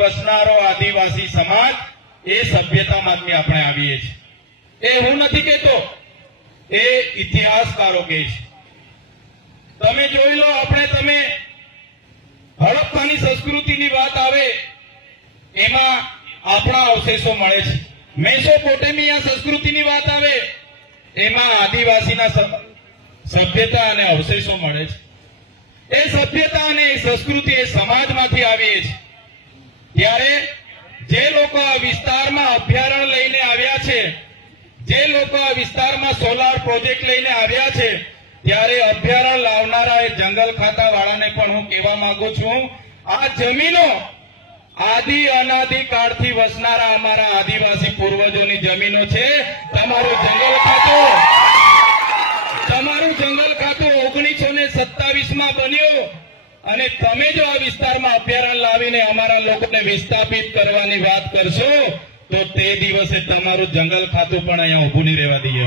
વસનારો આદિવાસી સમાજ એ સભ્યતામાંથી આપણે આવીએ છીએ. એ હું નથી કહેતો, એ ઇતિહાસકારો કહે છે. તમે જોઈ લો, તમે હડપ્પાની સંસ્કૃતિની વાત આવે એમાં આપણા અવશેષો મળે છે. મેસોપોટેમિયા સંસ્કૃતિની વાત આવે એમાં આદિવાસીના સભ્યતા અને અવશેષો મળે છે. એ સભ્યતા અને એ સંસ્કૃતિ એ સમાજમાંથી આવી છે. ત્યારે જે લોકો આ વિસ્તારમાં અભયારણ્ય લઈને આવ્યા છે, જે લોકો આ વિસ્તારમાં સોલાર પ્રોજેક્ટ લઈને આવ્યા છે, ત્યારે અભયારણ્ય લાવનારા એ જંગલ ખાતા વાળાને પણ હું કહેવા માંગુ છું, આ જમીનો આદિ અનાદિ કાળથી વસનારા અમારા આદિવાસી પૂર્વજોની જમીનો છે. તમારું જંગલ ખાતું 1927માં બન્યું અને તમે જો આ વિસ્તારમાં અભયારણ્ય લાવીને અમારા લોકોને વિસ્થાપિત કરવાની વાત કરશો તો તે દિવસે તમારું જંગલ ખાતું પણ અહીંયા ઉભું નહીં રહેવા દઈએ.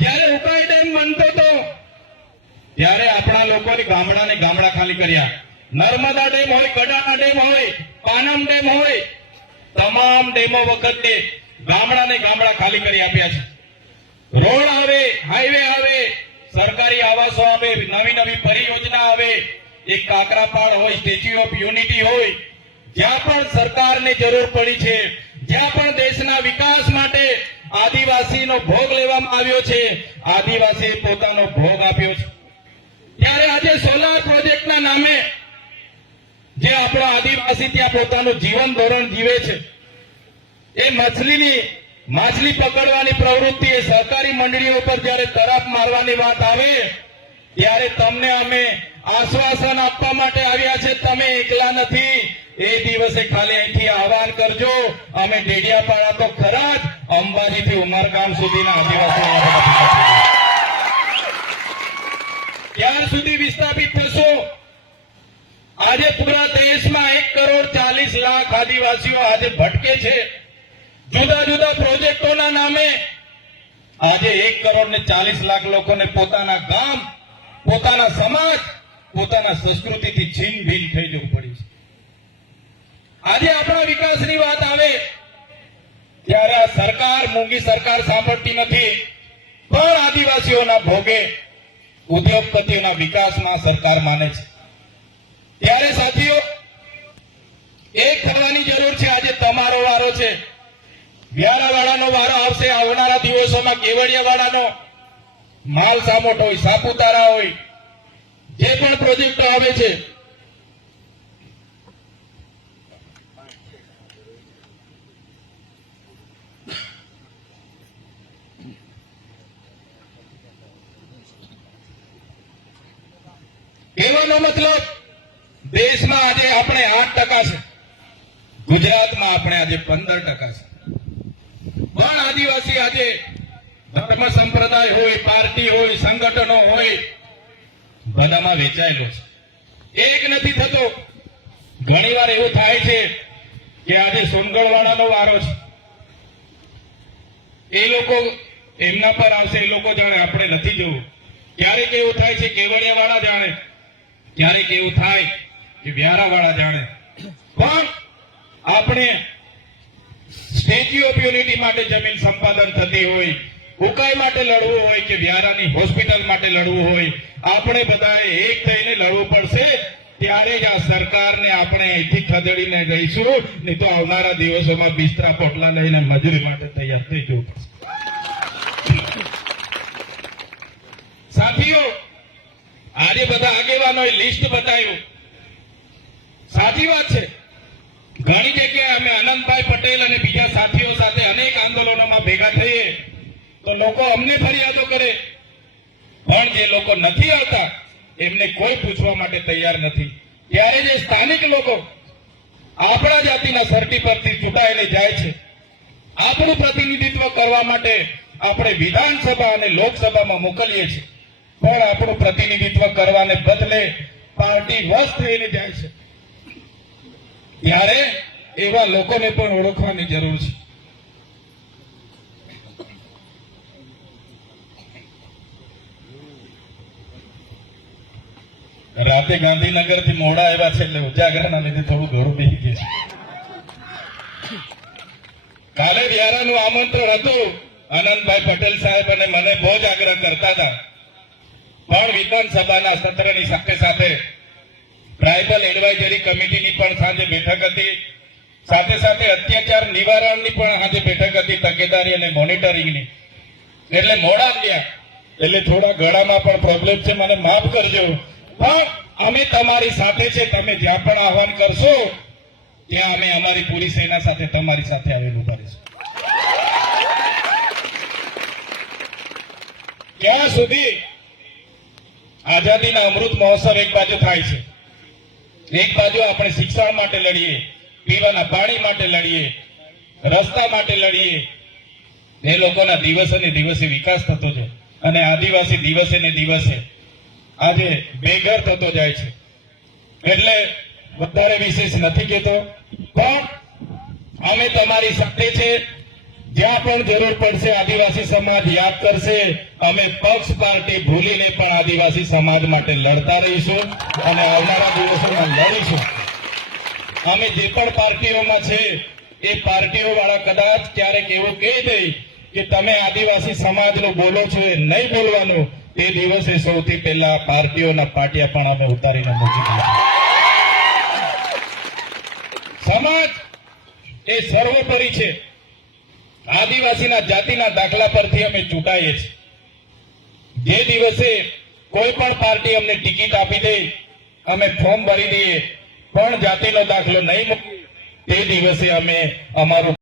જયારે ઉકાઈ ડેમ બનતો હતો ત્યારે આપણા લોકોની ગામડા ખાલી કર્યા. નર્મદા ડેમ હોય, કડાણા ડેમ હોય, પાનમ ડેમ હોય, તમામ ડેમો વખતે ગામડા ખાલી કરી આપ્યા છે. રોડ આવે, હાઈવે આવે, સરકારી આવાસો આવે, નવી પરિયોજના આવે, એક કાકરાપાડ હોય, સ્ટેચ્યુ ઓફ યુનિટી હોય, જ્યાં પણ સરકારને જરૂર પડી છે, જ્યાં પણ દેશના વિકાસ માટે આદિવાસીનો ભોગ લેવામાં આવ્યો છે, આદિવાસીએ પોતાનો ભોગ આપ્યો છે. ત્યારે આજે સોલાર પ્રોજેક્ટના નામે જે આપણો આદિવાસી ત્યાં પોતાનું જીવન ધોરણ જીવે છે, એ માછલી પકડવાની પ્રવૃત્તિ એ સહકારી મંડળીઓ પર જયારે તરફ મારવાની વાત આવે ત્યારે તમને અમે આશ્વાસન આપવા માટે આવ્યા છે, તમે એકલા નથી. એ દિવસે ખાલી અહીંથી આહવાન કરજો, અમે ડેડિયાપાડા તો ખરા જ, અંબાજીથી ઉમરગામ સુધીના આદિવાસીઓ ક્યાર સુધી વિસ્થાપિત થશો? આજે પૂરા દેશમાં 1,40,00,000 આદિવાસીઓ આજે ભટકે છે. જુદા જુદા પ્રોજેક્ટોના નામે આજે 1,40,00,000 લોકોને પોતાના ગામ, પોતાના સમાજ, પોતાના સંસ્કૃતિથી છીન ભીન થઈ જવું પડી છે. આજે આપણા વિકાસની વાત આવે ત્યારે આ સરકાર, મોંઘી સરકાર સાંભળતી નથી, પણ આદિવાસીઓના ભોગે ઉદ્યોગપતિઓના વિકાસમાં સરકાર માને છે. ત્યારે સાથીઓ, એક થવાની જરૂર છે. આજે તમારો વારો છે. વ્યારાવાળાનો વારો આવશે આવનારા દિવસોમાં. કેવડિયાવાળાનો, માલ સામોટ હોય, સાપુતારા હોય, જે પણ પ્રોજેક્ટો આવે છે, કહેવાનો મતલબ દેશમાં આજે આપણે 8% છે, ગુજરાતમાં આપણે આજે 15% છે. પણ આદિવાસી આજે ધર્મ સંપ્રદાય હોય, પાર્ટી હોય, સંગઠનો હોય, બધામાં વેચાયેલો છે. એક નથી થતો. ઘણીવાર એવું થાય છે કે આજે સોનગઢવાળાનો વારો છે, એ લોકો એમના પર આવશે, એ લોકો જાણે, આપણે નથી જોવું. ક્યારેક એવું થાય છે કેવડિયાવાળા જાણે, ક્યારેક એવું થાય કે વ્યારાવાળા જાણે. પણ આપણે સ્ટેચ્યુ ઓફ યુનિટી માટે જમીન સંપાદન થતી હોય, ઉકાઈ માટે લડવું હોય કે વ્યારાની હોસ્પિટલ માટે લડવું હોય, આપણે બધાએ એક થઈને લડવું પડશે. ત્યારે જ આ સરકારને આપણે અહીંથી ખદેડીને રહીશું, નહીં તો આવનારા દિવસોમાં બિસ્તરા પોટલા લઈને મજૂરી માટે તૈયાર થઈ જવું પડશે. સાથીઓ, આજે બધા આગેવાનોએ લિસ્ટ બતાવ્યું. સાચી વાત છે. ઘણી જગ્યાએ અમે આનંદભાઈ પટેલ અને બીજા સાથીઓ સાથે અનેક આંદોલનોમાં ભેગા થઈએ તો લોકો અમને ફરિયાદો કરે, પણ જે લોકો નથી આવતા એમને કોઈ પૂછવા માટે તૈયાર નથી. ત્યારે જે સ્થાનિક લોકો આપણા જાતિના સર્ટી પરથી ચૂંટાઈને જાય છે, આપણું પ્રતિનિધિત્વ કરવા માટે આપણે વિધાનસભા અને લોકસભામાં મોકલીએ છીએ, પણ આપણું પ્રતિનિધિત્વ કરવાને બદલે પાર્ટી વશ થઈને જાય છે. ત્યારે એવા લોકોને પણ ઓળખવાની જરૂર છે. રાતે ગાંધીનગર થી મોડા આવ્યા છે એટલે ઉજાગરાના લીધે થોડું ઘણું બેસી ગયું છે. કાલે વ્યારાનું આમંત્રણ હતું. આનંદભાઈ પટેલ સાહેબ અને મને બહુ જ આગ્રહ કરતા હતા, પણ વિધાનસભાના સત્રની સાથે સાથે ટ્રાઇબલ એડવાઇઝરી કમિટીની પણ સાંજે બેઠક હતી, સાથે સાથે અત્યાચાર નિવારણની પણ આજે બેઠક હતી, તકેદારી અને મોનિટરિંગની. એટલે મોડા ગયા એટલે થોડા ગળામાં પણ પ્રોબ્લેમ છે, મને માફ કરજો. પણ અમે તમારી સાથે છે. તમે જ્યાં પણ આહવાન કરશો ત્યાં અમે અમારી પૂરી સેના સાથે તમારી સાથે આવેલું કરીશું. ક્યાં સુધી આઝાદીના અમૃત મહોત્સવ એક બાજુ થાય છે, એક બાજુ આપણે શિક્ષણ માટે લડીએ, પીવાના પાણી માટે લડીએ, રસ્તા માટે લડીએ. એ લોકોના દિવસે ને દિવસે વિકાસ થતો જાય અને આદિવાસી દિવસે ને દિવસે આજે બેઘર થતો જાય છે. એટલે વધારે વિશેષ નથી કહેતો, પણ અમે તમારી સાથે છે. જ્યાં પણ જરૂર પડશે આદિવાસી સમાજ યાદ કરશે. અમે પક્ષ પાર્ટી ભૂલીને પણ આદિવાસી સમાજ માટે લડતા રહીશું અને આવનારા દિવસોમાં લડીશું. અમે જે પણ પાર્ટીઓમાં છે એ પાર્ટીઓ વાળા કદાચ ક્યારેક એવું કહી દે કે તમે આદિવાસી સમાજનું બોલો છો એ નહીં બોલવાનું, તે દિવસે સૌથી પહેલા પાર્ટીઓના પાટિયા પણ અમે ઉતારીને મૂકી દઈશું. સમાજ એ સર્વોપરી છે. આદિવાસીના જાતિના દાખલા પરથી અમે ચૂંટાઈએ છીએ. જે દિવસે કોઈ પણ પાર્ટી અમને ટિકિટ આપી દે, અમે ફોર્મ ભરી દઈએ, પણ જાતિનો દાખલો નહીં મૂકીએ, તે દિવસે અમે અમારું